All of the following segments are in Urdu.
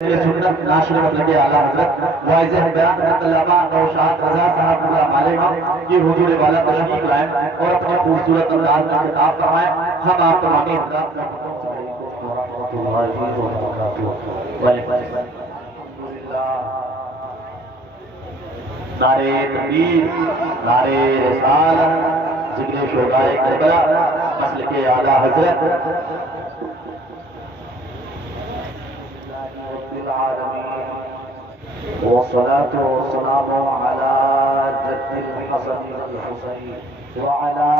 سنت ناشر مطلب اعلیٰ حضرت واضح بیان علامہ نوشاد رضا صاحب اللہ علیہ کی حضور والا تشریف لائیں اور اپنے خوبصورت انداز میں خطاب فرمائیں. ہم آپ تمامی حضرات نعرے تکبیر، نعرے رسالت، ذکر شہدائے کربلا، مسلک اعلیٰ حضرت والصلاة والسلام على جد الحسن الحسين وعلى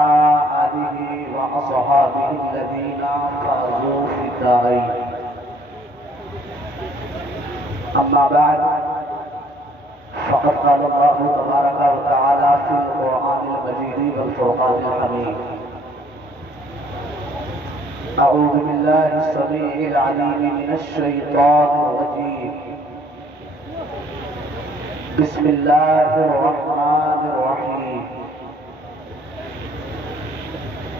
آله وأصحابه الذين فازوا في الدارين. أما بعد فقد قال الله تبارك وتعالى في القرآن المجيد والفرقان الحميد: أعوذ بالله السميع العليم من الشيطان الرجيم. بسم الله الرحمن الرحيم.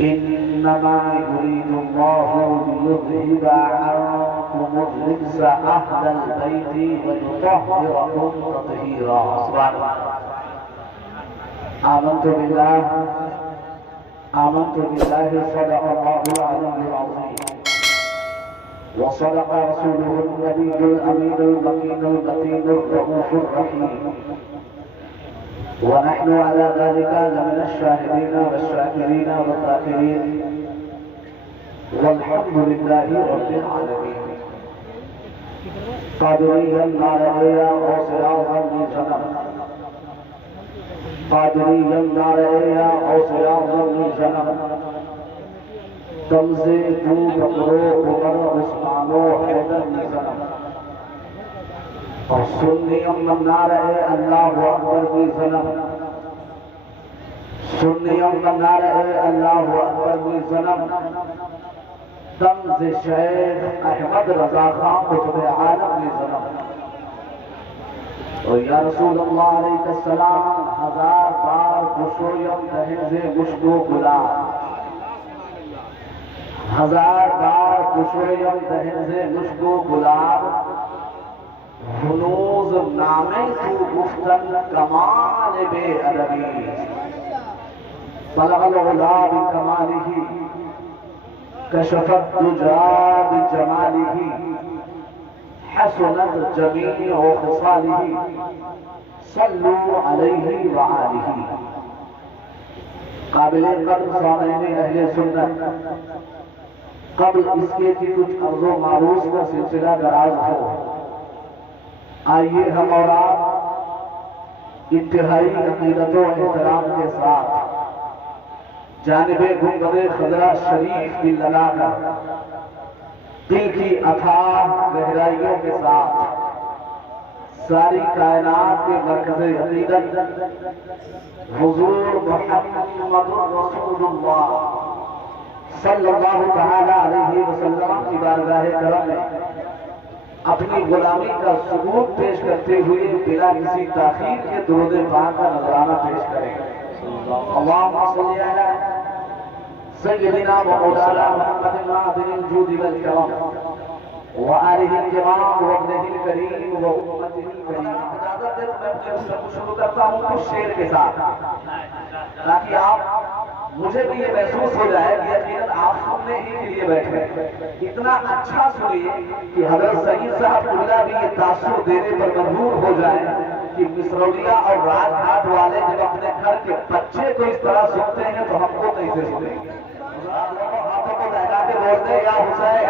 إنما يريد الله ليذهب عنكم الرجس أهل البيت ويطهركم تطهيرا. سبحان الله. آمنت بالله صدق الله العلي العظيم وصدق رسوله النبي الأمين المكين المتين الرؤوف الرحيم، ونحن على ذلك لمن الشاهدين والشاكرين والذاكرين، والحمد لله رب العالمين. قادريا نارئيا وصراطا لجنم، قادريا نارئيا وصراطا لجنم، تمزے تو بکرو عمر عثمان و حیدر نظام اور سنی امن نعرہ اللہ اکبر کی ظلم، سنی امن نعرہ اللہ اکبر کی ظلم، تمز شیخ احمد رضا خان قطب عالم کی ظلم. اور یا رسول اللہ علیہ السلام ہزار بار خوشویم دہنز مشکو گلاب، ہزار بار خوشویم دہنز مشکو گلاب، ہنوز نامے تو گفتن کمال بے ادبی، بلغ العلا بکمالہ کشفت دجا بجمالہ، حسنت جمیع خصالہ صلو علیہ وآلہ. قابل قدر سامعین اہل سنت، قبل اس کے کہ کچھ عرض و معروض کا سلسلہ دراز ہو، آئیے ہم اور آپ انتہائی عقیدت و احترام کے ساتھ جانب گنبد خضرا شریف کی لگا کر دل کی اتھاہ گہرائیوں کے ساتھ ساری کائنات کے مرکز عقیدت حضور محمد رسول اللہ صلی اللہ تعالی علیہ وسلم کی بارگاہ کرم میں اپنی غلامی کا ثبوت پیش کرتے ہوئے بلا کسی تاخیر کے درود پاک کا نذرانہ پیش کریں. اللہم صلی علی سیدنا و مولانا محمد معدن الجود والکرم وآلہ الجمام وابنہ الکریم و امتہ الکریم. اجازت دے تو میں اپنے کو شروع کرتا ہوں کچھ شعر کے ساتھ تاکہ آپ مجھے بھی یہ محسوس ہو جائے کہ یقیناً آپ سننے ہی کے لیے بیٹھے. اتنا اچھا سنیے کہ حضرت سید صاحب قبلہ بھی یہ تاثر دینے پر مجبور ہو جائیں کہ مصرولیا اور راج گھاٹ والے جب اپنے گھر کے بچے کو اس طرح سنتے ہیں تو ہم کو کیسے سنیں گے. ہاتھوں کو لہرا کے بولتے ہیں یا حسین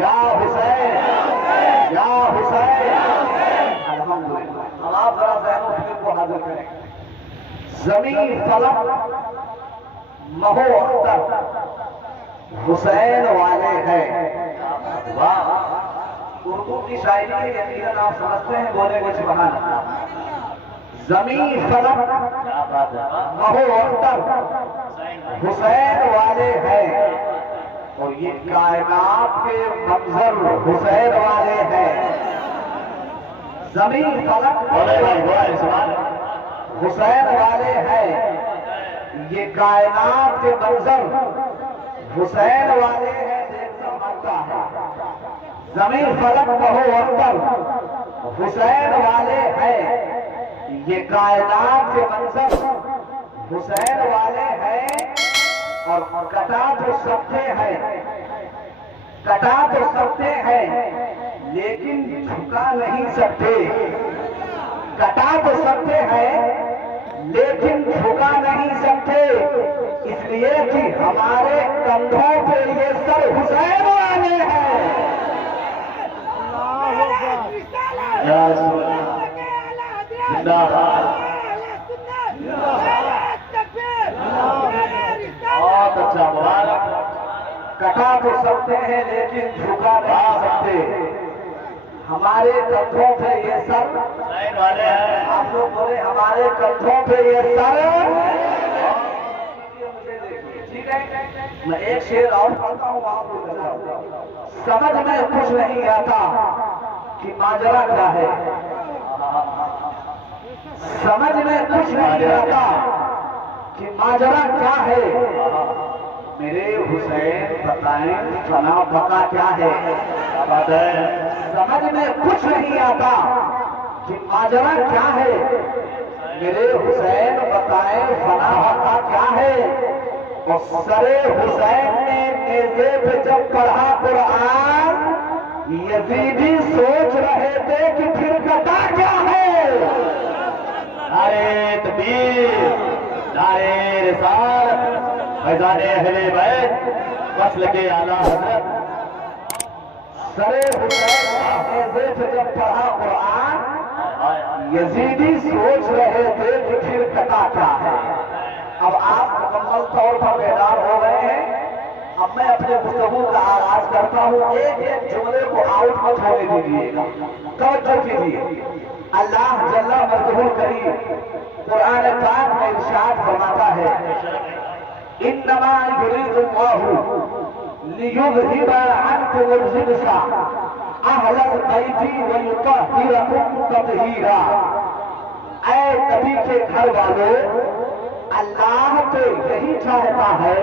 یا حسین یا حسین. الحمدللہ. اب آپ ذرا ذہن و فکر کو حاضر کریں. زمین فلک مہو اختر حسین والے ہیں. اردو کی شاعری کے یقیناً آپ سمجھتے ہیں، بولے گے سبحان اللہ. زمین فلک مہو اختر حسین والے ہیں، اور یہ کائنات کے منظر حسین والے ہیں. زمین فلک حسین والے ہیں، یہ کائنات کے منظر حسین والے ہیں. دیکھنا مرتا ہے زمین فلک کہو اکبر حسین والے ہیں، یہ کائنات کے منظر حسین والے ہیں، اور کٹا تو سکتے ہیں، کٹا تو سکتے ہیں لیکن جھکا نہیں سکتے، کٹا تو سکتے ہیں لیکن جھکا نہیں سکتے، اس لیے کہ ہمارے کندھوں پہ یہ سر حسین والے ہیں۔ بہت اچھا، مبارک۔ کٹا تو سکتے ہیں لیکن جھکا نہیں سکتے، ہمارے کندھوں پہ یہ سر حسین والے ہیں۔ آپ لوگ بولے ہمارے کندھوں پہ یہ سر۔ ٹھیک ہے، میں ایک شعر اور پڑھتا ہوں آپ کو، سمجھ میں کچھ نہیں آتا کہ ماجرا کیا ہے، سمجھ میں کچھ نہیں آتا کہ ماجرا کیا ہے، میرے حسین بتائیں فنا بقا کیا ہے، سمجھ میں کچھ نہیں آتا کہ ماجرا کیا ہے، میرے حسین بتائیں فنا بقا کیا ہے، اور سرے حسین نے نیزے پہ جب پڑھا قرآن یزیدی سوچ رہے تھے کہ پھر کٹا کیا ہے۔ نعرہ تکبیر، نعرہ رسالت، فیضان اہل بیت، وصل کے اعلیٰ حضرت۔ سرے حسین نے نیزے پہ جب پڑھا قرآن یزیدی سوچ رہے تھے کہ پھر کٹا کیا ہے۔ اب آپ مکمل طور پر بیدار ہو گئے ہیں، اب میں اپنے گفتگو کا آغاز کرتا ہوں، ایک ایک جملے کو آؤٹ مت ہونے دیجیے گا، توجہ کیجیے۔ اللہ جل مجدہ الکریم قرآن پاک میں ارشاد فرماتا ہے، انما یرید اللہ لیذہب عنکم الرجس اہل البیت ویطہرکم تطہیرا۔ اے نبی کے گھر والوں، اللہ تو یہی چاہتا ہے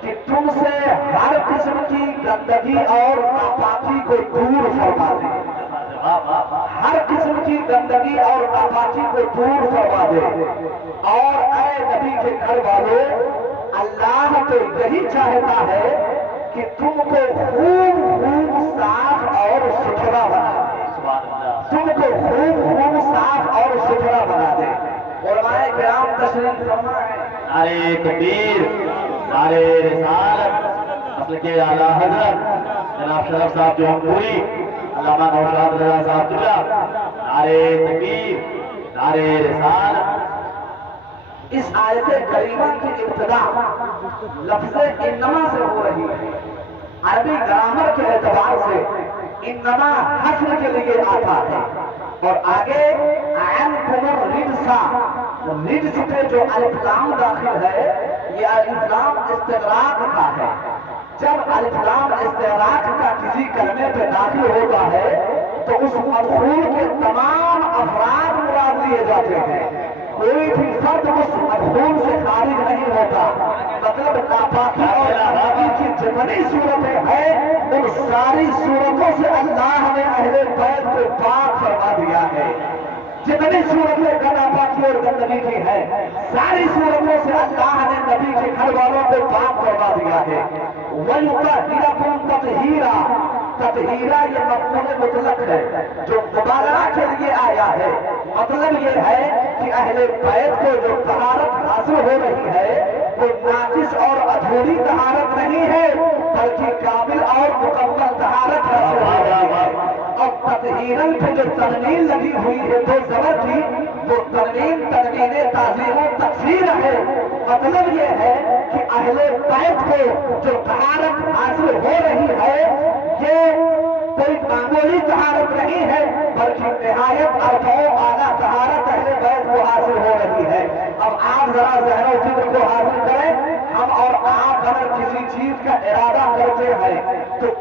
کہ تم سے ہر قسم کی گندگی اور ناپاکی کو دور فرما دے، ہر قسم کی گندگی اور ناپاکی کو دور فرما دے، اور اے نبی کے گھر والوں، اللہ تو یہی چاہتا ہے کہ تم کو خوب خوب صاف اور ستھرا بنا دے، تم کو خوب خوب صاف اور ستھرا بنا دے۔ علماء کرام تشریف فرما ہے۔ نعرہ تکبیر، نعرہ رسالت، وصل کے اعلیٰ حضرت جناب شرف صاحب جو ہم پوری، علامہ نوشاد رضا صاحب تجا، نعرہ تکبیر، نعرہ رسالت۔ اس آیت کریمہ کی ابتدا لفظ انما سے ہو رہی ہے، عربی گرامر کے اعتبار سے انما حسن کے لیے آتا ہے، اور آگے عنکم الرجس، رجس پہ جو الف لام داخل ہے یہ الف لام استغراق کا ہے۔ جب الف لام استغراق کا کسی کلمے پہ داخل ہوتا ہے تو اس مفعول کے تمام افراد مراد لیے جاتے ہیں، کوئی بھی فرد اس مفعول سے خارج نہیں ہوتا، مطلب ناپاکی اور ناپاکی کی جتنی صورتیں ہیں ان ساری صورتوں سے اللہ نے اہل بیت کو پاک فرما دیا ہے۔ جتنی صورتیں ناپاکی اور گندگی کی ہیں ساری صورتوں سے اللہ نے نبی کے گھر والوں کو پاک فرما دیا ہے۔ وَيُطَهِّرَكُمْ تَطْهِيرًا، تطہیرہ یہ مفعول مطلق ہے جو مبالغہ کے لیے آیا ہے، مطلب یہ ہے کہ اہل بیت کو جو طہارت حاصل ہو رہی ہے وہ ناقص اور ادھوری طہارت نہیں ہے بلکہ کامل اور مکمل طہارت حاصل ہو رہی ہے۔ اور تطہیرن پہ جو تنوین لگی ہوئی ہے دو زبر کی، وہ تنوین تعظیم و تکفیر ہے، مطلب یہ ہے کہ اہل بیت کو جو طہارت حاصل ہو رہی ہے یہ کوئی معمولی طہارت نہیں ہے بلکہ نہایت ارفع و اعلیٰ طہارت اہل بیت کو حاصل ہو رہی ہے۔ اب آپ ذرا ذہن و فکر کو حاصل کریں، ہم اور آپ اگر کسی چیز کا ارادہ کرتے ہیں تو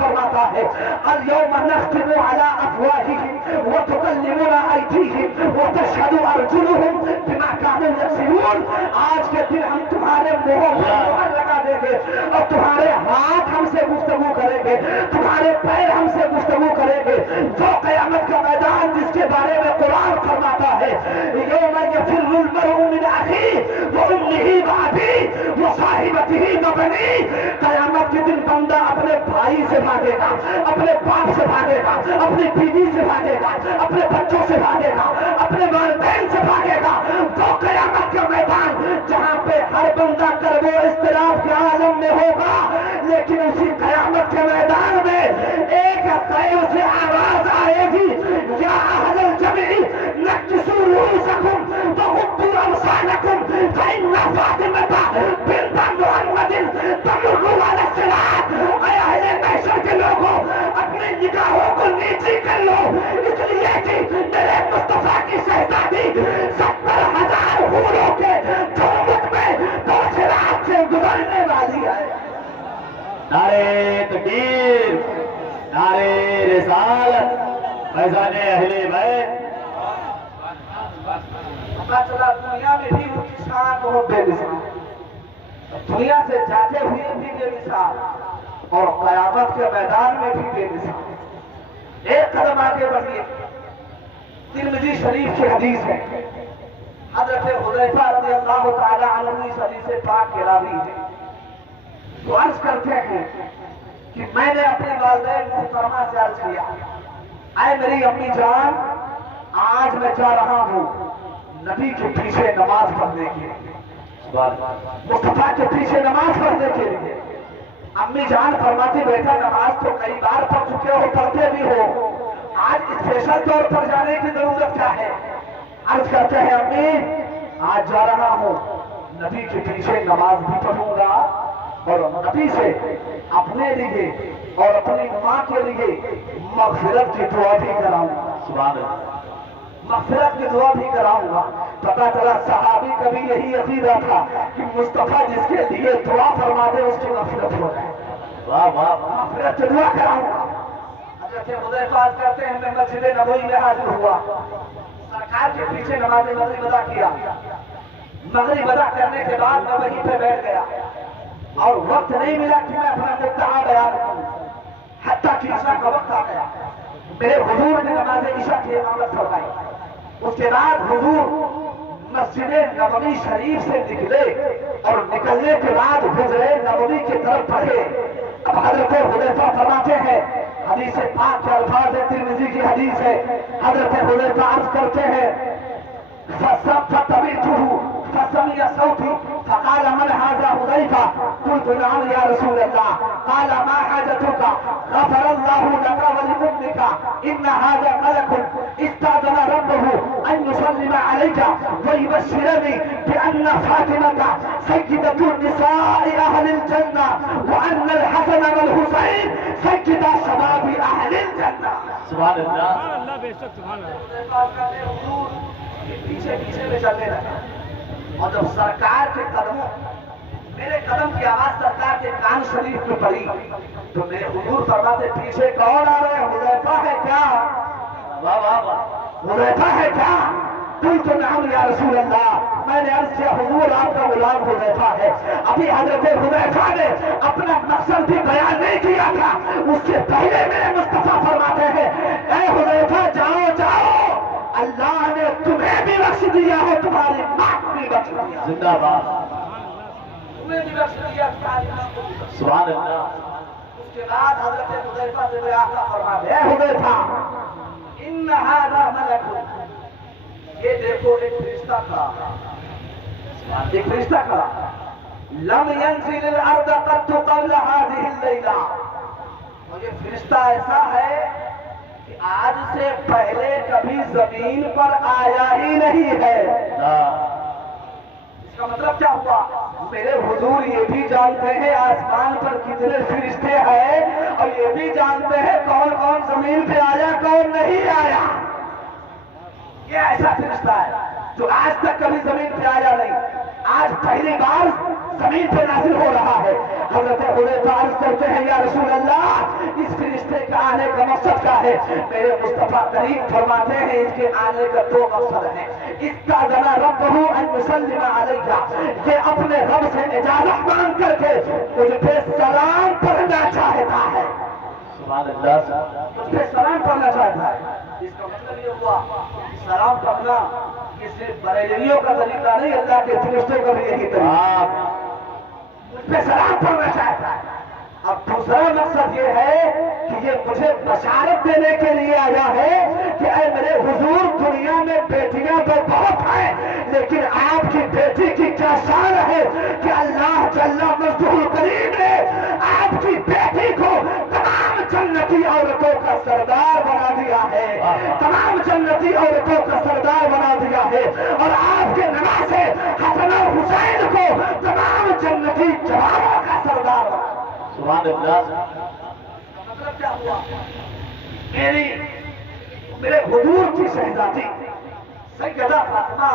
فرماتا ہے اليوم نختم على افواههم وتكلمنا ايديهم وتشهد ارجلهم بما كانوا يكسبون. آج کے دن ہم تمہارے منہوں پر مہر لگا دیں گے اور تمہارے ہاتھ ہم سے گفتگو کریں گے, تمہارے پیر ہم سے گفتگو کریں گے. جو قیامت کا میدان جس کے بارے میں قرآن فرماتا ہے یوم یفر المرء من اخیہ وامہ وابیہ وصاحبتہ وبنیہ. قیامت کے دن بندہ اپنے بھائی سے بھاگے گا, اپنے باپ سے بھاگے گا, اپنی بیوی سے بھاگے گا, اپنے بچوں سے بھاگے گا, اپنے والدین سے بھاگے گا. وہ قیامت کا میدان جہاں پہ ہر بندہ کرب و اضطراب کے عالم میں ہوگا, لیکن اسی قیامت کے میدان میں ایک غیب سے آواز آئے گی یا اہل الجمع نکسوا رؤوسکم وغضوا ابصارکم فإن فاطمة بنت محمد تمر علی الصراط. اے اہل محشر کے لوگوں, اپنی نگاہوں کو نیچی کر لو, اس لیے کہ میرے مصطفیٰ کی شہزادی 70,000 حوروں کے جھومٹ میں تو صراط سے گزرنے والی ہے. نعرے تکبیر, نعرے رسالت, فیضان اہل بیت. پتہ چلا دنیا میں بھی ان کی شان بہت بے مثال, دنیا سے جاتے ہوئے بھی بے مثال, اور قیامت کے میدان میں بھی بے مثال. ایک قدم آگے بڑھیے. ترمذی شریف کی حدیث ہے, حضرت حذیفہ رضی اللہ تعالی عنہ اس حدیث پاک کے راوی ہیں. تو عرض کرتے ہیں کہ میں نے اپنی والدین محترمہ سے عرض کیا, اے میری امی جان, آج میں جا رہا ہوں نبی کے پیچھے نماز پڑھنے کے لیے, مصطفیٰ کے پیچھے نماز پڑھنے کے لیے. امی جان فرماتی بیٹا نماز تو کئی بار پڑھ چکے ہو, پڑھتے بھی ہو, آج اسپیشل طور پر جانے کی ضرورت کیا ہے؟ عرض کرتے ہیں امی آج جا رہا ہوں نبی کے پیچھے نماز بھی پڑھوں گا اور نبی سے اپنے لیے اور اپنی ماں کے لیے مغفرت کی دعا بھی کراؤں گا. سبحان اللہ. مغفرت کی دعا بھی کراؤں گا. پتہ چلا صحابی کا بھی یہی عقیدہ تھا کہ مصطفیٰ جس کے لیے دعا فرما دے اس کی مغفرت ہو جائے. واہ واہ, مغفرت کی دعا کراؤں گا. حضرت حذیفہ کرتے ہیں میں مسجد نبوی میں حاضر ہوا, سرکار کے پیچھے نماز مغرب ادا کیا. مغرب ادا کرنے کے بعد میں وہیں پہ بیٹھ گیا اور وقت نہیں ملا کہ میں اپنا مدعا بیان کروں, حتیٰ کہ عشاء کا وقت آ گیا. میرے حضور نے نماز عشاء کی امامت فرمائی. اس کے بعد حضور مسجد نبوی شریف سے نکلے اور نکلنے کے بعد حجرہ نبوی کی طرف بڑھے. اب حضرت حذیفہ فرماتے ہیں, حدیث پاک کے الفاظ ترمذی کی حدیث ہے, حضرت حذیفہ عرض کرتے ہیں فَتَبِعْتُهُ فَسَمِعَ صَوْتِي فَقَالَ مَنْ هَذَا حُذَيْفَةُ قُلْتُ نَعَمْ يَا رَسُولَ اللَّهِ قَالَ مَا حَاجَتُكَ غَفَرَ اللَّهُ لَكَ وَلِأُمِّكَ إِنَّ هَذَا مَلَكٌ اسْتَأْذَنَ رَبَّهُ أَنْ يُسَلِّمَ عَلَيْكَ وَيُبَشِّرَنِي بِأَنَّ فَاطِمَةَ سَيِّدَةُ نِسَاءِ أَهْلِ الْجَنَّةِ وَأَنَّ الْحَسَنَ وَالْحُسَيْنَ سَيِّدَا شَبَابِ أَهْلِ الْجَنَّةِ. سبحان اللہ. اللہ بے شک سبحان اللہ. پیچھے پیچھے میں چلنے لگا اور جب سرکار کے قدموں میرے قدم کی آواز سرکار کے کان شریف میں پڑی تو میرے حضور فرماتے پیچھے کون آ رہے ہیں؟ حذیفہ ہے کیا؟ واہ واہ واہ. حذیفہ ہے کیا؟ قلت نعم یا رسول اللہ. میں نے عرض کیا حضور آپ کا غلام حذیفہ ہے. ابھی حضرت حذیفہ نے اپنا مقصد بھی بیان نہیں کیا تھا, اس سے پہلے میرے مصطفیٰ فرماتے ہیں اے حذیفہ جاؤ جاؤ, اللہ نے تمہیں بھی بخش دیا ہے, تمہاری ماں کو بھی بخش دیا, زندہ باد. تمہیں بھی بخش دیا, تمہاری ماں کو بھی بخش دیا. سبحان اللہ. اس کے بعد حضرت حذیفہ سے میرے آقا فرماتے ہیں اے حذیفہ ان ھذا ملک, یہ دیکھو ایک فرشتہ کھڑا, ایک فرشتہ کھڑا, لم ينزل الارض قط قبل هذه الليلہ, اور یہ فرشتہ ایسا ہے کہ آج سے پہلے کبھی زمین پر آیا ہی نہیں ہے. اس کا مطلب کیا ہوا؟ میرے حضور یہ بھی جانتے ہیں آسمان پر کتنے فرشتے ہیں اور یہ بھی جانتے ہیں کون کون زمین پہ آیا کون نہیں آیا. یہ ایسا فرشتہ ہے جو آج تک کبھی زمین پہ آیا نہیں, آج پہلی بار زمین پہ نازل ہو رہا ہے۔ حضرت حذیفہ عرض کرتے ہیں یا رسول اللہ اس فرشتے کا آنے کا مقصد کیا ہے؟ میرے مصطفیٰ کریم فرماتے ہیں اس کے آنے کا دو مقصد ہیں۔ استأذن ربہ ان یسلم علیہ، یہ اپنے رب سے اجازت مانگ کر کے مجھ پہ سلام پڑھنا چاہتا ہے۔ سبحان اللہ، مجھ پہ سلام پڑھنا چاہتا ہے۔ اس کا مطلب یہ ہوا سلام پڑھنا یہ صرف بریلویوں کا طریقہ نہیں، اللہ کے فرشتوں کا بھی یہی طریقہ، مجھ پہ سلام پڑھنا چاہتا ہے۔ اب دوسرا مقصد یہ ہے کہ یہ مجھے بشارت دینے کے لیے آیا ہے کہ اے میرے حضور دنیا میں بیٹیاں تو بہت ہیں لیکن آپ کی بیٹی کی کیا شان ہے کہ اللہ جل مجدہ الکریم نے آپ کی بیٹی کو تمام جنتی عورتوں کا سردار بنا دیا ہے، تمام جنتی عورتوں کا سردار بنا دیا ہے، اور آپ کے نواسے حسن و حسین کو تمام جنتی جوانوں کا سردار بنا دیا۔ سبحان اللہ، مطلب کیا ہوا؟ میرے حضور کی شہزادی سیدہ فاطمہ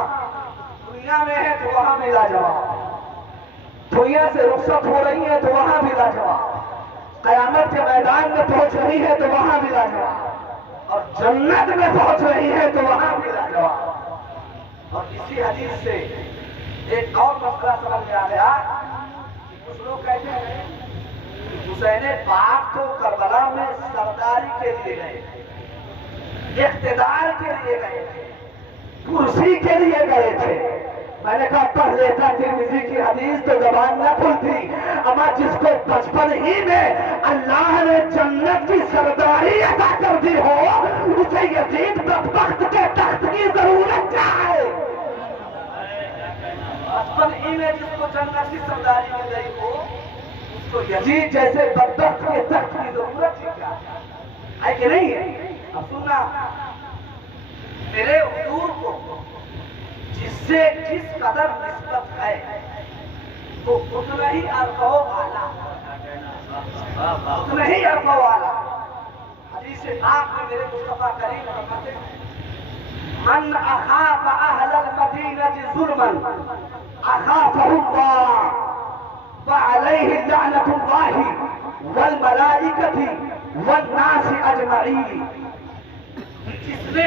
دنیا میں ہے تو وہاں بھی لاجواب، دنیا سے رخصت ہو رہی ہے تو وہاں بھی لاجواب، قیامت کے میدان میں پہنچ رہی ہے تو وہاں بھی لاجواب، اور جنت میں پہنچ رہی ہے تو وہاں بھی لاجواب۔ اور اسی حدیث سے ایک اور مسئلہ سمجھ میں آ گیا کہ کچھ لوگ کہتے ہیں حسین پاک تو کربلا میں سرداری کے لیے گئے، اقتدار کے لیے گئے تھے، کرسی کے لیے گئے تھے۔ میں نے کہا پڑھ لیتا ترمذی کی حدیث تو زبان نہ کھلتی، اما جس کو بچپن ہی میں اللہ نے جنت کی سرداری عطا کر دی ہو اسے یزید بدبخت کے تخت کی ضرورت کیا ہے؟ بچپن ہی میں جس کو جنت کی سرداری مل گئی ہو تو یزید جیسے بدبخت کے تخت کی ضرورت ہی کیا ہے کہ نہیں ہے؟ اب سننا، میرے حضور کو جس سے جس قدر نسبت ہے تو اتنا ہی عرفہ و اعلیٰ، اتنا ہی عرفہ و اعلیٰ۔ حدیث پاک میں میرے مصطفیٰ کریم فرماتے ہیں من اخاف اہل المدینہ ظلما اخافہ اللہ وعليه لعنة الله والملائكة والناس اجمعین۔ جس نے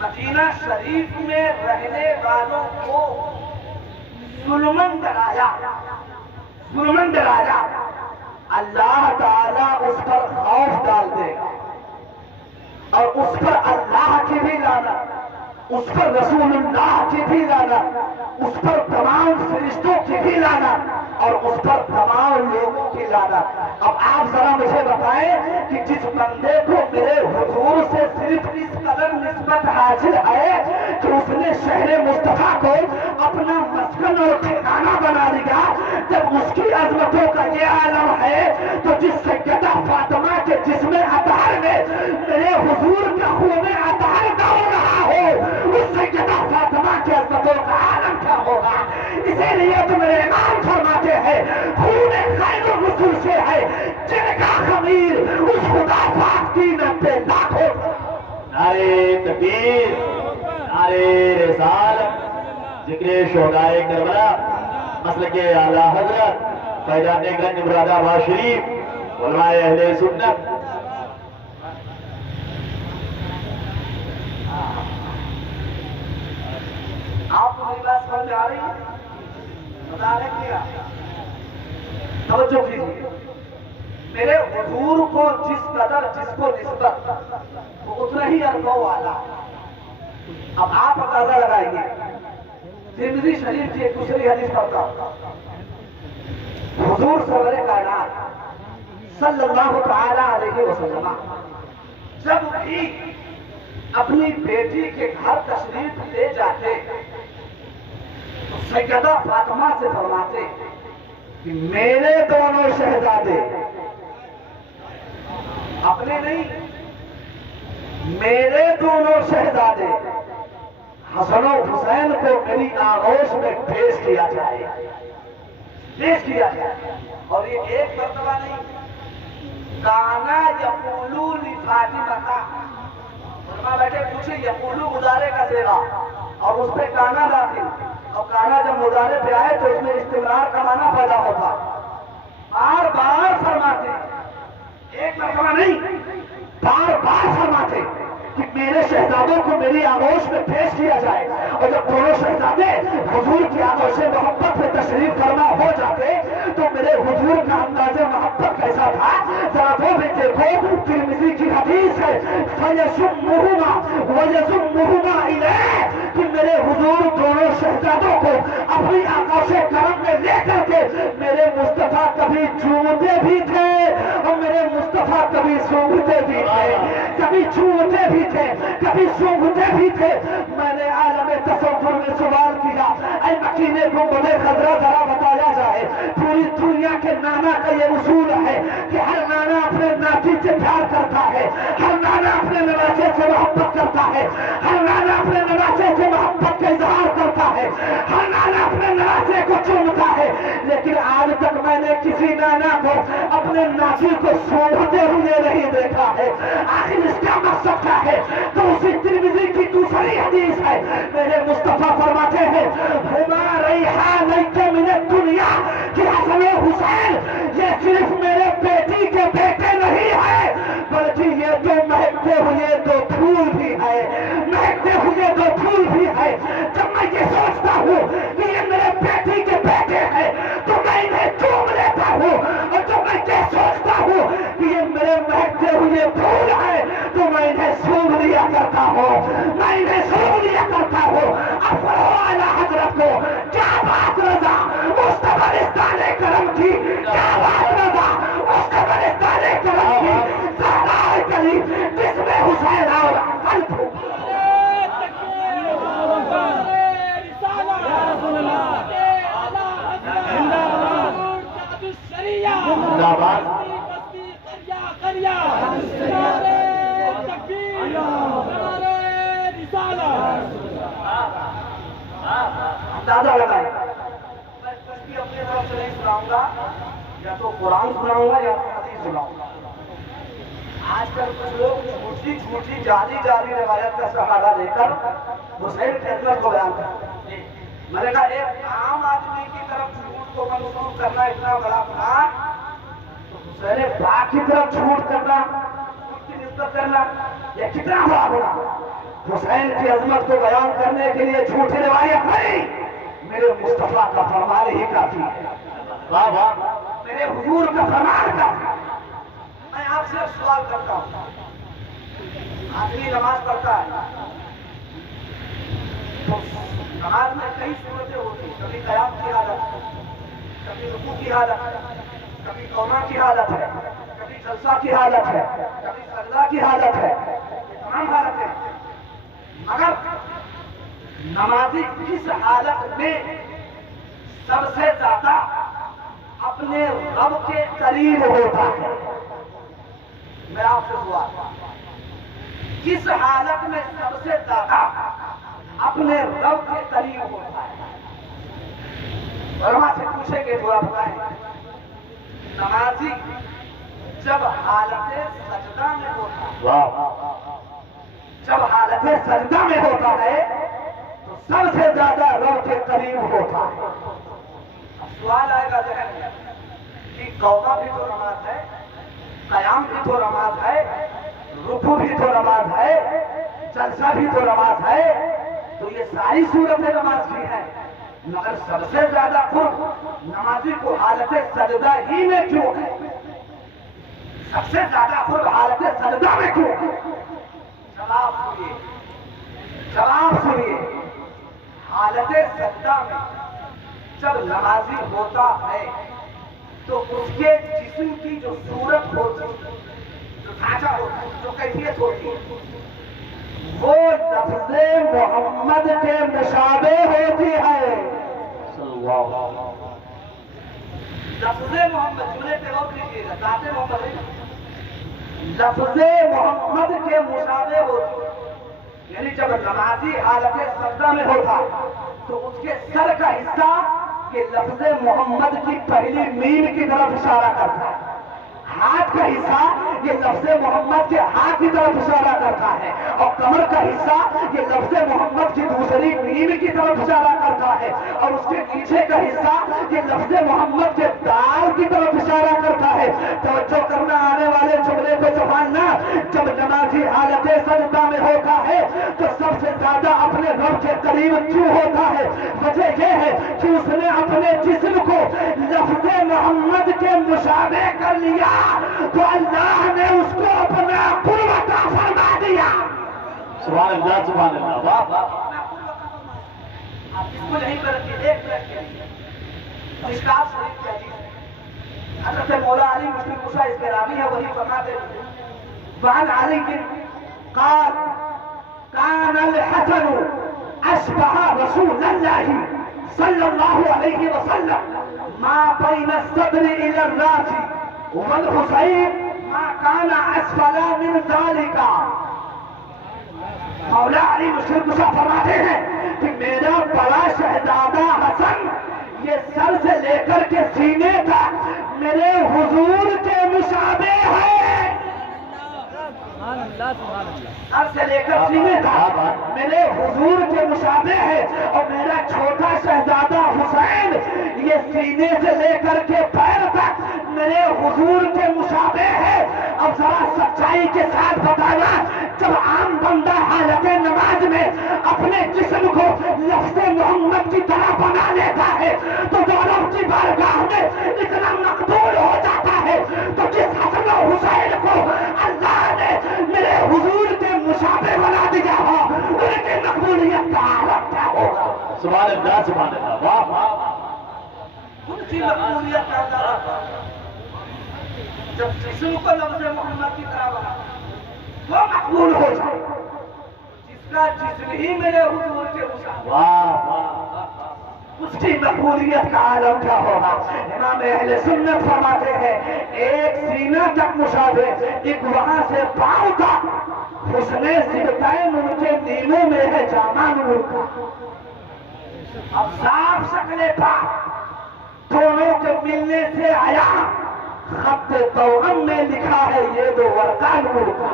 مدینہ شریف میں رہنے والوں کو ظلمن ڈرایا، اللہ تعالیٰ اس پر خوف ڈال دے گا، اور اس پر اللہ کی بھی لعنت، اس پر رسول اللہ کی بھی لعنت، اس پر تمام فرشتوں کی بھی لعنت، اور اس پر تمام لوگوں کی لعنت۔ اب آپ ذرا مجھے بتائیں کہ جس بندے کو میرے حضور سے صرف اس قدر نسبت حاصل ہے کہ اس نے شہر مصطفیٰ کو اپنا مسکن اور ٹھکانہ بنا لیا، جب اس کی عظمتوں کا یہ عالم ہے تو جس سیدہ فاطمہ کے جسم اطہر میں میرے حضور کا خون اطہر دوڑ رہا ہو اس سیدہ فاطمہ کی عظمتوں کا عالم کیا ہوگا؟ اسی لیے تو میرے امام فرماتے ہیں خون خیر الرسول سے ہے جن کا خمیر اس خدا پاک کی نبے لاکھوں۔ نعرے تکبیر، نعرے رسالت، ذکر شہدائے کربلا، مسلک اعلیٰ حضرت فیضان گنج مراد آباد شریف، علماء اہل سنت۔ آپ کو میری بات سمجھ میں آ رہی ہے؟ بتا رہے کیا؟ توجہ کیجیے، میرے حضور کو جس قدر جس کو نسبت وہ اتنا ہی عرفہ و اعلیٰ۔ اب آپ اندازہ لگائیے، ترمذی شریف کی ایک دوسری حدیث پڑھتا ہوں، حضور سرور کائنات صلی اللہ تعالی علیہ وسلم جب بھی اپنی بیٹی کے گھر تشریف لے جاتے تو سیدہ فاطمہ سے فرماتے کہ میرے دونوں شہزادے، اپنے نہیں، میرے دونوں شہزادے حسن و حسین کو میری آغوش میں پیش کیا جائے، پیش کیا جائے۔ اور یہ ایک مرتبہ نہیں، کانا یقولو لفاطمہ، علماء بیٹھے پوچھے یقولو مضارع کا صیغہ اور اس پہ کانا داخل، اور کانا جب مضارع پہ آئے تو اس میں استمرار کا معنی پیدا ہوتا، بار بار فرماتے، ایک مرتبہ نہیں، بار بار فرماتے کہ میرے شہزادوں کو میری آغوش میں پیش کیا جائے، اور جب دونوں شہزادے حضور کی آغوش محبت میں تشریف فرما ہو جاتے تو میرے حضور کا انداز محبت کیسا تھا ذرا وہ بھی دیکھو۔ ترمذی کی حدیث ہے فَيَسُمُّهُمَا وَيَسُمُّهُمَا إِلَيْهِ کہ میرے حضور دونوں شہزادوں کو اپنی آغوش کرم میں لے کر کے میرے مصطفیٰ کبھی چومتے بھی تھے اور میرے مصطفیٰ کبھی سونگھتے بھی تھے، کبھی چومتے بھی تھے کبھی سونگھتے بھی تھے۔ میں نے عالم تصور میں سوال کیا، اے مکینے کو بڑے خضرہ ذرا بتایا جائے، پوری دنیا کے نانا کا یہ اصول ہے کہ ہر نانا اپنے ناتی سے پیار کرتا ہے، ہر نانا اپنے نواسے سے محبت کرتا ہے، ہر نانا اپنے نواسے سے محبت کا اظہار کرتا ہے، ہر نانا اپنے نواسے کو چومتا ہے، لیکن آج تک میں نے کسی نانا کو اپنے ناتی کو سونگھتے ہوئے نہیں دیکھا ہے۔ آخر اس کا مقصد کیا ہے؟ تو اسی ترمذی کی دوسری حدیث ہے، میرے مصطفیٰ فرماتے ہیں ہما ریحانیک من الدنیا کہ حسن حسین یہ صرف میرے بیٹی کے بیٹے نہیں ہے بلکہ یہ تو مہکتے ہوئے دو پھول بھی ہے، مہکتے ہوئے دو پھول بھی ہے۔ جب میں یہ سوچتا ہوں کہ یہ میرے بیٹی کے بیٹے ہیں تو میں انہیں چوم لیتا ہوں، اور جب میں یہ سوچتا ہوں کہ یہ میرے مہکتے ہوئے پھول ہیں تو میں انہیں سونگھ لیا کرتا ہوں، میں انہیں سونگھ لیا کرتا ہوں۔ افرو اعلی حضرت کو کیا بات رضا مصطفیٰ رسالِ کرم کی، کیا بات رضا مصطفیٰ رسالِ کرم کی، زہرا کریم جس میں حسین اور حسن تھو۔ اندازہ لگائیں، میں کچھ بھی اپنے طرف سے نہیں سناؤں گا، یا تو قرآن سناؤں گا یا تو حدیث سناؤں گا۔ آج کل کچھ لوگ جھوٹی جھوٹی جعلی روایت کا سہارا لے کر حسین کی عظمت کو بیان کرتے ہیں۔ میں نے کہا ایک عام آدمی کی طرف جھوٹ کو منسوخ کرنا اتنا بڑا گناہ، تو حسین پاک کی طرف جھوٹ کرنا، اس کی نسبت کرنا، یہ کتنا بڑا گناہ۔ حسین کی عظمت کو بیان کرنے کے لیے جھوٹی روایت نہیں، میرے مصطفیٰ کا فرمان ہی کافی ہے۔ واہ واہ، میرے حضور کا فرمان کافی ہے۔ میں آپ سے سوال کرتا ہوں، آدمی نماز پڑھتا ہے تو نماز میں کئی صورتیں ہوتی ہیں، کبھی قیام کی حالت، کبھی رکوع کی حالت، کبھی قوما کی حالت ہے، کبھی جلسہ کی حالت ہے، کبھی سجدہ کی حالت ہے، تمام حالتیں۔ مگر نمازی کس حالت میں سب سے زیادہ اپنے رب کے قریب ہوتا ہے؟ میں آپ سے سوال، کس حالت میں سب سے زیادہ اپنے رب کے قریب ہوتا ہے؟ علماء سے پوچھیں گے جو آپ بتائیں۔ نمازی جب حالت سجدہ میں ہوتا ہے، جب حالت سجدہ میں ہوتا ہے تو سب سے زیادہ رب کے قریب ہوتا ہے۔ اب سوال آئے گا ذہن میں کہ قوما بھی تو نماز ہے، قیام بھی تو نماز ہے، رکوع بھی تو نماز ہے، جلسہ بھی تو نماز ہے، تو یہ ساری صورتیں نماز کی ہیں، مگر سب سے زیادہ قرب نمازی کو حالت سجدہ ہی میں کیوں ہے؟ سب سے زیادہ قرب حالت سجدہ میں کیوں ہے؟ جواب سنیے، جواب سنیے۔ حالت سجدہ میں جب نمازی ہوتا ہے تو اس کے جسم کی جو صورت ہوتی ہے، جو ڈھانچہ ہوتا ہے، جو کیفیت ہوتی ہے، وہ لفظ محمد کے مشابہ ہوتی ہے۔ لفظ محمد، جملے پہ غور کیجیے گا، ذات محمد نہیں، لفظ محمد کے مشابہ ہوتی ہے۔ یعنی جب نمازی حالت سجدہ میں ہوتا تو اس کے سر کا حصہ یہ لفظ محمد کی پہلی میم کی طرف اشارہ کرتا ہے، ہاتھ کا حصہ یہ لفظ محمد کے ہاتھ کی طرف اشارہ کرتا ہے، اور کمر کا حصہ یہ لفظ محمد کی دوسری میم میم کی طرف اشارہ کرتا ہے اور اس کے پیچھے کا حصہ یہ لفظ محمد کے دال کی طرف اشارہ کرتا ہے. توجہ کرنا آنے والے جملے کو سنبھالنا. جب نمازی حالت سجدہ میں ہوتا ہے تو سب سے زیادہ اپنے رب کے قریب کیوں ہوتا ہے؟ وجہ یہ ہے کہ اس نے اپنے جسم کو لفظ محمد کے مشابہ کر لیا تو اللہ نے اس کو اپنا قرب عطا فرما دیا. سبحان اللہ سبحان اللہ. واہ واہ. آپ اس کو نہیں کریں ایک منٹ کے لیے مشکات شریف کی حدیث ہے. حضرت مولا علی مشکل موسیٰ اس کے راوی ہے وہی فرماتے ہیں وعن علی قال كان الحسن اشبه رسول الله صلى الله عليه وسلم ما بين الصدر الى الراس والحسين ما كان اسفل من ذلك. مولا علی مشکل موسیٰ فرماتے ہیں کہ میرا بڑا شہزادہ حسن یہ سر سے لے کر کے سینے تک میرے حضور کے مشابہ ہے. سر سے لے کر سینے تک میرے حضور کے مشابہ ہے. اور میرا چھوٹا شہزادہ حسین یہ سینے سے لے کر کے پیر تک میرے حضور کے مشابہ ہے. اب ذرا سچائی کے ساتھ بتانا جب عام بندہ حالت نماز میں اپنے جسم کو لفظ محمد کی طرح بنا لیتا ہے تو رب کی بارگاہ میں اتنا مقبول ہو جاتا ہے تو جس حسن و حسین کو اللہ نے میرے حضور کے مشابہ بنا دیا ہو ان کی مقبولیت کا عالم کیا ہوگا. سبحان اللہ سبحان اللہ. واہ واہ. ان کی مقبولیت کا عالم جب جسم کو لفظ محمد کی طرح بنا وہ مقبول ہو جائے جس کا جسم ہی میرے حضور کے مشابہ واہ واہ. اس کی مقبولیت کا عالم کیا ہوگا. امام اہل سنت فرماتے ہیں ایک سینہ تک مشابہ ایک وہاں سے پاؤں تک حسن سبتین ان کے نیموں میں ہے جامع نور کا. اب صاف شکل پاک دونوں کے ملنے سے آیا خط توأم میں لکھا ہے یہ دو ورقہ نور کا.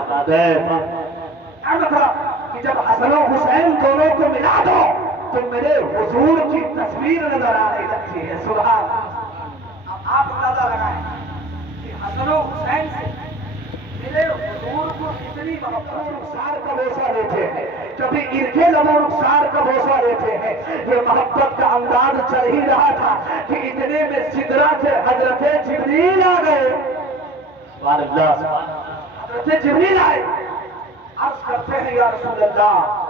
مطلب کہ جب حسن و حسین دونوں کو ملا دو تو میرے حضور کی تصویر نظر آنے لگتی ہے. سبحان اللہ. اب آپ اندازہ لگائیں کہ حسن و حسین سے میرے حضور کو کتنی محبت رخسار کا بوسہ دیتے ہیں کبھی ارکے لبوں رخسار کا بوسہ دیتے ہیں. یہ محبت کا انداز چل ہی رہا تھا کہ اتنے میں سدرہ سے حضرت جبریل آ گئے. سبحان اللہ سبحان اللہ. حضرت جبریل آئے عرض کرتے ہیں یا رسول اللہ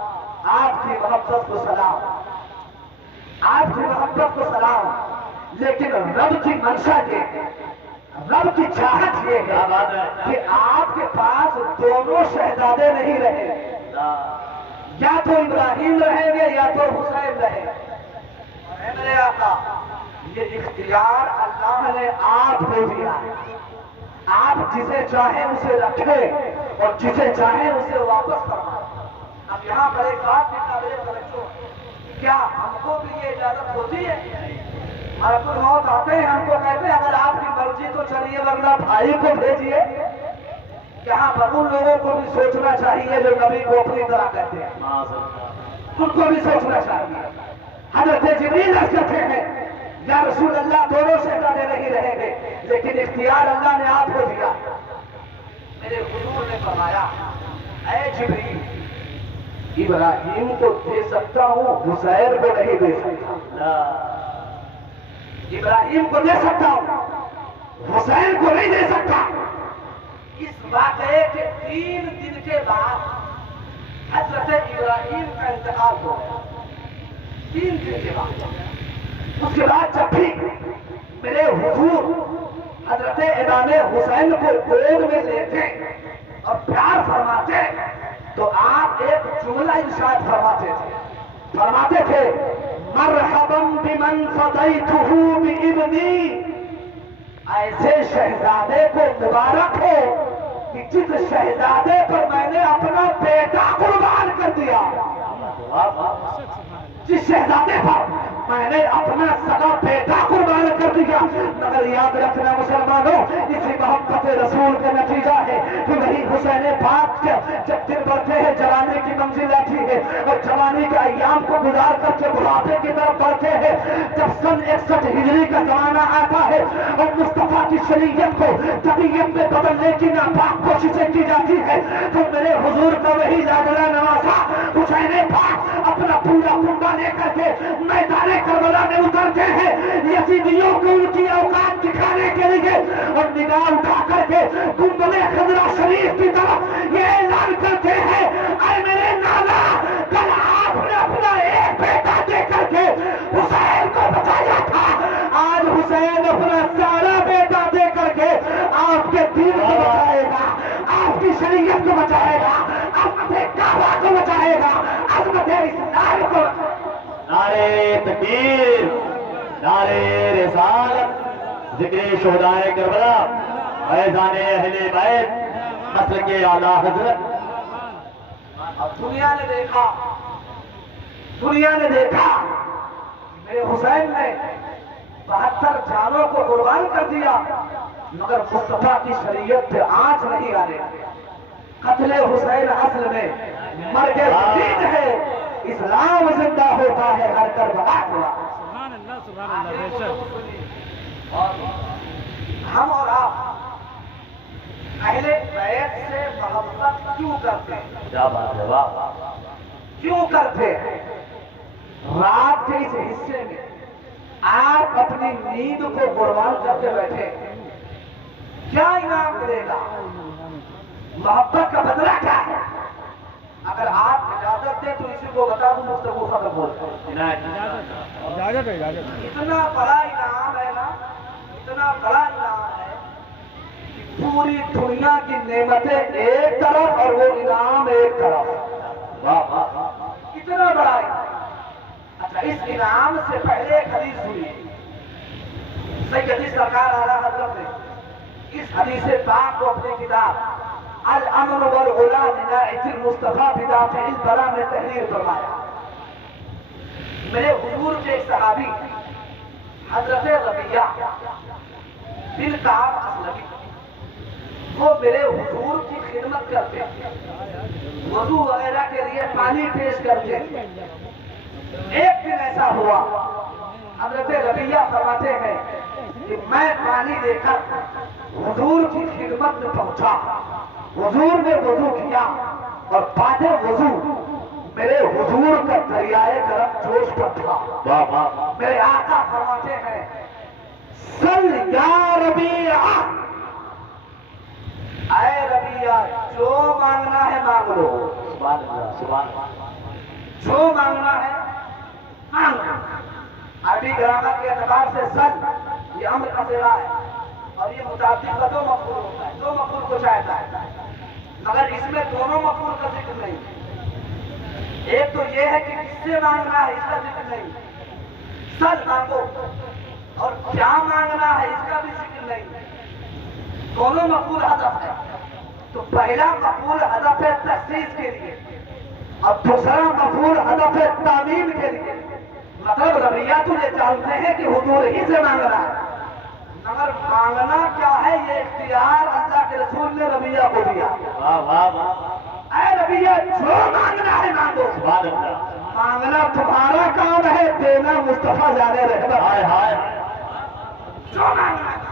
آپ کی محبت کو سلام آپ کی محبت کو سلام لیکن رب کی منشا یہ ہے رب کی چاہت یہ ہے کہ آپ کے پاس دونوں شہزادے نہیں رہے یا تو ابراہیم رہیں گے یا تو حسین رہیں گے. اے میرے آقا یہ اختیار اللہ نے آپ کو دیا ہے. آپ جسے چاہیں اسے رکھیں اور جسے چاہیں اسے واپس فرمائیں. اب یہاں پر ایک بات نکالے توجہ کیا ہم کو بھی یہ اجازت ہوتی ہے؟ ملک الموت آتے ہیں ہم کو کہتے ہیں اگر آپ کی مرضی تو چلیے ورنہ بھائی کو بھیجیے. یہاں پر ان لوگوں کو بھی سوچنا چاہیے جو نبی کو اپنی طرح کہتے ہیں ان کو بھی سوچنا چاہیے. حضرت جبریل عرض کرتے ہیں یا رسول اللہ دونوں شہزادے نہیں رہیں گے لیکن اختیار اللہ نے آپ کو دیا. میرے حضور نے فرمایا اے جبریل ابراہیم کو دے سکتا ہوں حسین کو نہیں دے سکتا. ابراہیم کو دے سکتا ہوں حسین کو نہیں دے سکتا. اس واقعے کے 3 دن کے بعد حضرت ابراہیم کا انتقال ہو گیا. 3 دن کے بعد اس کے بعد جب بھی میرے حضور حضرت امام حسین کو گود میں لیتے اور پیار فرماتے تو آپ ایک جملہ ارشاد فرماتے تھے مرحبا بمن فدیتہ بابنی. ایسے شہزادے کو مبارک ہو کہ جس شہزادے پر میں نے اپنا بیٹا قربان کر دیا. جس شہزادے پر میں نے اپنا سگا بیٹا قربان کر دیا، مگر یاد رکھنا مسلمانوں، اسی محبت رسول کا نتیجہ ہے کہ وہی حسین پاک جب دن بڑھتے ہیں جوانی کی منزل آتی ہے اور جوانی کے ایام کو گزار کر کے بڑھاپے کی طرف بڑھتے ہیں، جب سن 61 ہجری کا زمانہ آتا ہے اور مصطفیٰ کی شریعت کو طبیعت میں بدلنے کی ناپاک کوششیں کی جاتی ہے، تو میرے حضور کا وہی لاڈلا نواسا حسین پاک اپنا پورا کنبہ لے کر کے میدان کربلا میں اترتے ہیں، یزیدیوں کو ان کی اوقات دکھانے کے لیے، اور نگاہ اٹھا کر کے گنبد خضرا شریف کی طرف یہ اعلان کرتے ہیں، اے میرے نانا، کل آپ نے اپنا ایک بیٹا دے کر کے حسین کو بچایا تھا، آج حسین اپنا سارا بیٹا دے کر کے آپ کے دین کو بچائے گا، آپ کی شریعت کو بچائے گا، عظمت کعبہ کو بچائے گا، عظمت اسلام کو۔ نعرے تکبیر، نعرے رسالت، ذکر شہدائے کربلا، فیضان اہل بیت، مسلک اعلیٰ حضرت۔ اب دنیا نے دیکھا میرے حسین نے 72 جانوں کو قربان کر دیا، مگر مصطفیٰ کی شریعت پہ آنچ نہیں آنے۔ قتل حسین اصل میں مرگ جدید ہے، اسلام زندہ ہوتا ہے ہر کربلا ہوا۔ سبحان اللہ بے شک۔ ہم اور آپ اہل بیت سے محبت کیوں کرتے ہیں؟ کیا بات ہے، واہ، کیوں کرتے ہیں؟ رات کے اس حصے میں آپ اپنی نیند کو قربان کرتے بیٹھے، کیا انعام ملے گا؟ محبت کا بدلہ کیا ہے؟ اگر آپ اجازت دیں تو اسی کو بتا دوں، گفتگو ختم ہو جائے۔ اجازت ہے، اجازت ہے۔ اتنا بڑا انعام ہے نا، اتنا بڑا انعام ہے کہ پوری دنیا کی نعمتیں ایک طرف اور وہ انعام ایک طرف۔ واہ واہ، کتنا بڑا انعام۔ اچھا، اس انعام سے پہلے ایک حدیث ہوئی، سیدی سرکار اعلیٰ حضرت نے اس حدیث پاک کو اپنی کتاب الامن والعلا لناعت المصطفیٰ بدافع البلا میں تحریر فرمایا۔ میرے حضور کے ایک صحابی حضرت ربیہ بن کعب اسلمی، وہ میرے حضور کی خدمت کرتے، وضو وغیرہ کے لیے پانی پیش کرتے۔ ایک دن ایسا ہوا، حضرت ربیہ فرماتے ہیں کہ میں پانی لے کر حضور کی خدمت میں پہنچا، حضور نے وضو کیا اور بعد وضو میرے حضور کا دریائے کرم جوش پر تھا۔ واہ واہ، میرے آقا فرماتے ہیں، سل یا ربیہ، اے ربیہ جو مانگنا ہے مانگ لو، سبحان اللہ، سبحان اللہ، جو مانگنا ہے مانگ۔ عربی گرامر کے اعتبار سے سل یہ امر کا صیغہ ہے اور یہ متعدد کا دو مفعول ہوتا ہے، دو مفعول کو چاہتا ہے، مگر اس میں دونوں مفعول کا ذکر نہیں۔ ایک تو یہ ہے کہ کس سے مانگنا ہے اس کا ذکر نہیں، سل مانگو، اور کیا مانگنا ہے اس کا بھی ذکر نہیں، دونوں مفعول حذف ہے۔ تو پہلا مفعول حذف ہے تخصیص کے لیے اور دوسرا مفعول حذف ہے تعمیم کے لیے۔ مطلب ربیہ تو یہ جانتے ہیں کہ حضور ہی سے مانگنا ہے، مگر مانگنا کیا ہے یہ اختیار اللہ کے رسول نے ربیہ کو دیا۔ واہ واہ واہ، اے ربیہ جو مانگنا ہے مانگو، سبحان اللہ، مانگنا تمہارا کام ہے، دینا مصطفیٰ جانے رحمت۔ ہائے ہائے، جو مانگنا ہے۔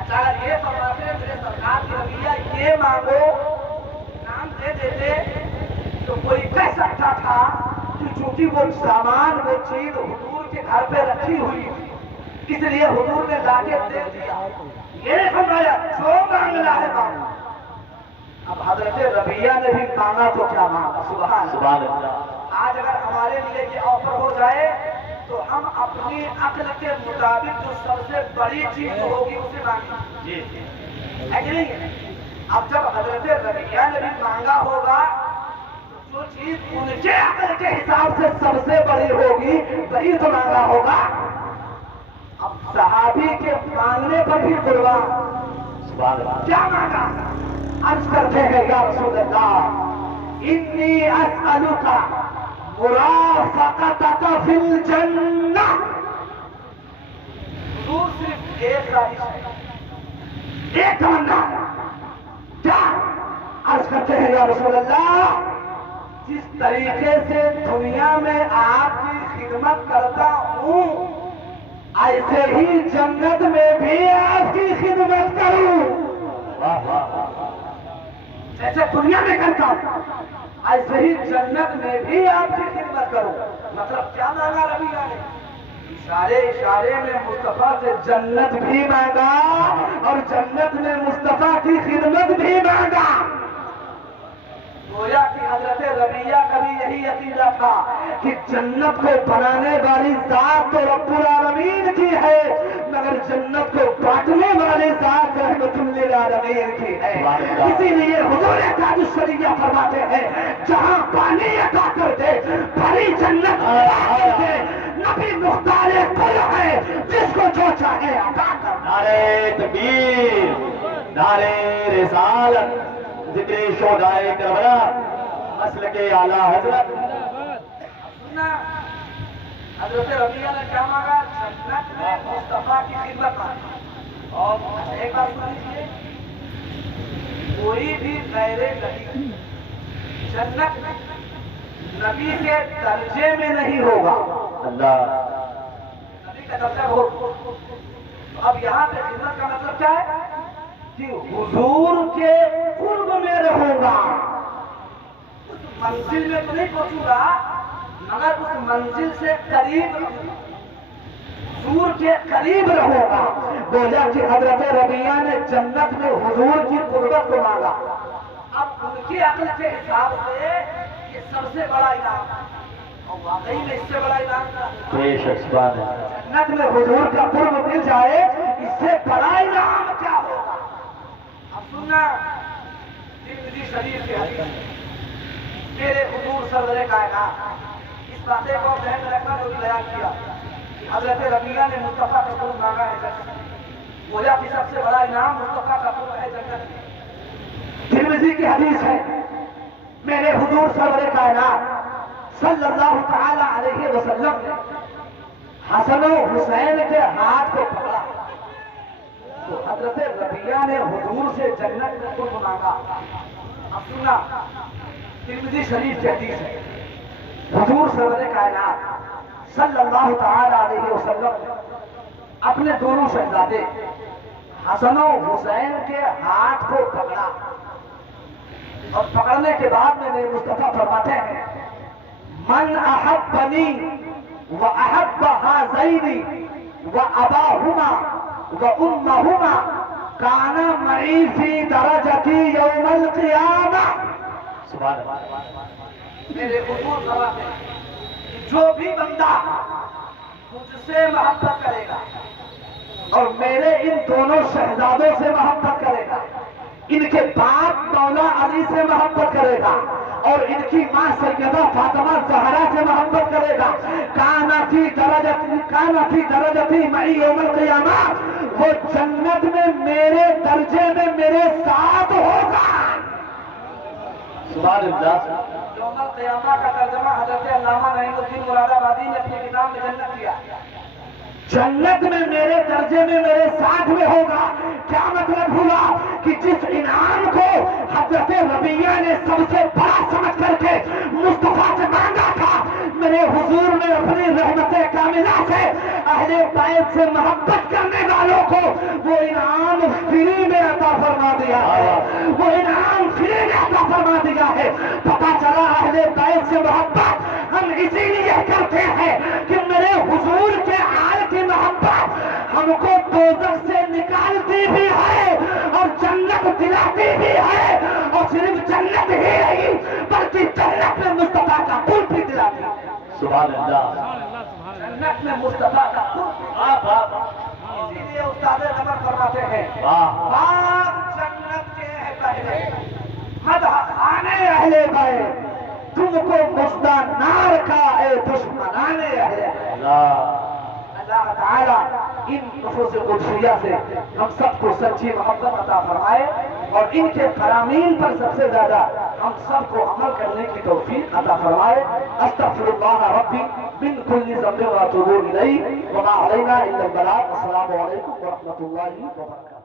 اچھا اگر یہ فرماتے ہیں میرے سرکار کی ربیہ یہ مانگو نام دے دیتے تو کوئی کہہ سکتا تھا کہ چونکہ وہ سامان وہ چیز حضور کے گھر پہ رکھی ہوئی تھی اس لیے حضور نے لا کے دے دیا، یہ فرمایا جو مانگنا ہے مانگو۔ اب حضرت ربیہ نے بھی مانگا تو کیا مانگا، سبحان اللہ۔ سبحان اللہ، آج اگر ہمارے لیے یہ آفر ہو جائے تو ہم اپنی عقل کے مطابق جو سب سے بڑی چیز ہوگی اسے مانگیں جی، ہے کہ نہیں؟ اب جب حضرت ربیہ نے بھی مانگا ہوگا تو جو چیز ان کے عقل کے حساب سے سب سے بڑی ہوگی وہی تو مانگا ہوگا۔ اب صحابی کے مانگنے پر بھی قربان سبحان اللہ، کیا مانگا؟ عرض کرتے ہیں یا رسول اللہ انی اسألک مرافقتک فی الجنہ، یا رسول اللہ جس طریقے سے دنیا میں آپ کی خدمت کرتا ہوں ایسے ہی جنت میں بھی آپ کی خدمت کروں. جیسے دنیا میں کرتا ہوں ایسے ہی جنت میں بھی آپ کی خدمت کروں. مطلب کیا مانگا ربیہ نے؟ اشارے اشارے میں مصطفیٰ سے جنت بھی مانگا اور جنت میں مصطفیٰ کی خدمت بھی مانگا. گویا کہ حضرت ربیہ کا بھی یہی عقیدہ تھا کہ جنت کو بنانے والی ذات تو رب العالمین کی ہے مگر جنت کو بانٹنے والی ذات رحمت للعالمین کی ہے. اسی لیے حضور تاج الشریعہ فرماتے ہیں جہاں پانی عطا کر دے بھری جنت عطا کر دے نبی مختار کل ہے جس کو جو چاہے عطا کر. نعرے تکبیر، نعرے رسالت، ذکر شہدائے کربلا، مسلک اعلی حضرت. سننا حضرت ربیہ نے کیا مانگا؟ جنت میں مصطفیٰ کی خدمت مانگی. اور ایک بات سن لیجیے، کوئی بھی غیر نبی جنت میں نبی کے درجے میں نہیں ہوگا. اللہ نبی کا درجہ ہو. اب یہاں پہ خدمت کا مطلب کیا ہے کہ حضور کے قرب میں رہوں گا. اس منزل میں تو نہیں پہنچوں گا مگر اس منزل سے قریب حضور کے قریب رہوں گا. گویا کہ حضرت ربیہ نے جنت میں حضور کی قربت کو مانگا. اب ان کی عقل کے حساب سے یہ سب سے بڑا انعام ہے اور واقعی میں اس سے بڑا انعام تھا. بے شک سبحان اللہ. جنت میں حضور کا قرب مل جائے اس سے بڑا انعام کیا ہوگا. اب سننا ترمذی شریف کے حدیث میرے حضور سرور کائنات اس باتیں کو ذہن میں رکھنا جو بیان کیا کہ حضرت ربیہ نے مصطفیٰ کا قرب مانگا ہے جنت میں. گویا کہ سب سے بڑا انعام مصطفیٰ کا قرب ہے جنت میں. ترمذی کی حدیث ہے میرے حضور سرور کائنات صلی اللہ تعالی علیہ وسلم نے حسن و حسین کے ہاتھ کو پکڑا تو حضرت ربیہ نے حضور سے جنت میں قرب مانگا. اب سننا ترمذی شریف کی حدیث ہے حضور سرور کائنات صلی اللہ تعالی علیہ وسلم نے اپنے دونوں شہزادے حسن و حسین کے ہاتھ کو پکڑا اور پکڑنے کے بعد میں میرے مصطفیٰ فرماتے ہیں من احبنی و احب ہذین و اباہما و امہما کان معی فی درجتی یوم القیامہ. سبحان اللہ. میرے حضور فرماتے ہیں جو بھی بندہ مجھ سے محبت کرے گا اور میرے ان دونوں شہزادوں سے محبت کرے گا ان کے باپ مولا علی سے محبت کرے گا اور ان کی ماں سیدہ فاطمہ زہرا سے محبت کرے گا کانا فی درجتی معی یوم القیامہ وہ جنت میں میرے درجے میں میرے ساتھ ہوگا. سبحان اللہ. یوم القیامہ کا ترجمہ حضرت علامہ نعیم الدین مراد آبادی نے اپنی کتاب میں جنت کیا. جنت میں میرے درجے میں میرے ساتھ میں ہوگا. کیا مطلب ہوا کہ جس انعام کو حضرت ربیہ نے سب سے بڑا سمجھ کر کے مصطفیٰ سے مانگا تھا میرے حضور نے اپنی رحمت کاملہ سے اہل بیت سے محبت کرنے والوں کو وہ انعام فری میں عطا فرما دیا ہے. وہ انعام فری میں عطا فرما دیا ہے. پتا چلا اہل بیت سے محبت ہم اسی لیے کرتے ہیں کہ میرے حضور کے آل کی محبت ہم کو دوزخ سے نکالتی بھی ہے اور جنت دلاتی بھی ہے اور صرف جنت ہی نہیں بلکہ جنت میں مصطفیٰ کا قرب بھی دلاتی ہے. سبحان اللہ. جنت میں مصطفیٰ کا قرب. اسی لیے استاد نمبر فرماتے ہیں باغ جنت کے ہیں پہلے مدح خانے اہل بیت تم کو مصدع نار کا اے دشمنان اہل بیت. اللہ تعالیٰ ان نفوس قدسیہ سے ہم سب کو سچی محبت عطا فرمائے اور ان کے فرامین پر سب سے زیادہ ہم سب کو عمل کرنے کی توفیق عطا فرمائے. استغفر اللہ ربی من کل ذنب واتوب الیہ وما علینا الا البلاغ. السلام علیکم ورحمۃ اللہ وبرکاتہ.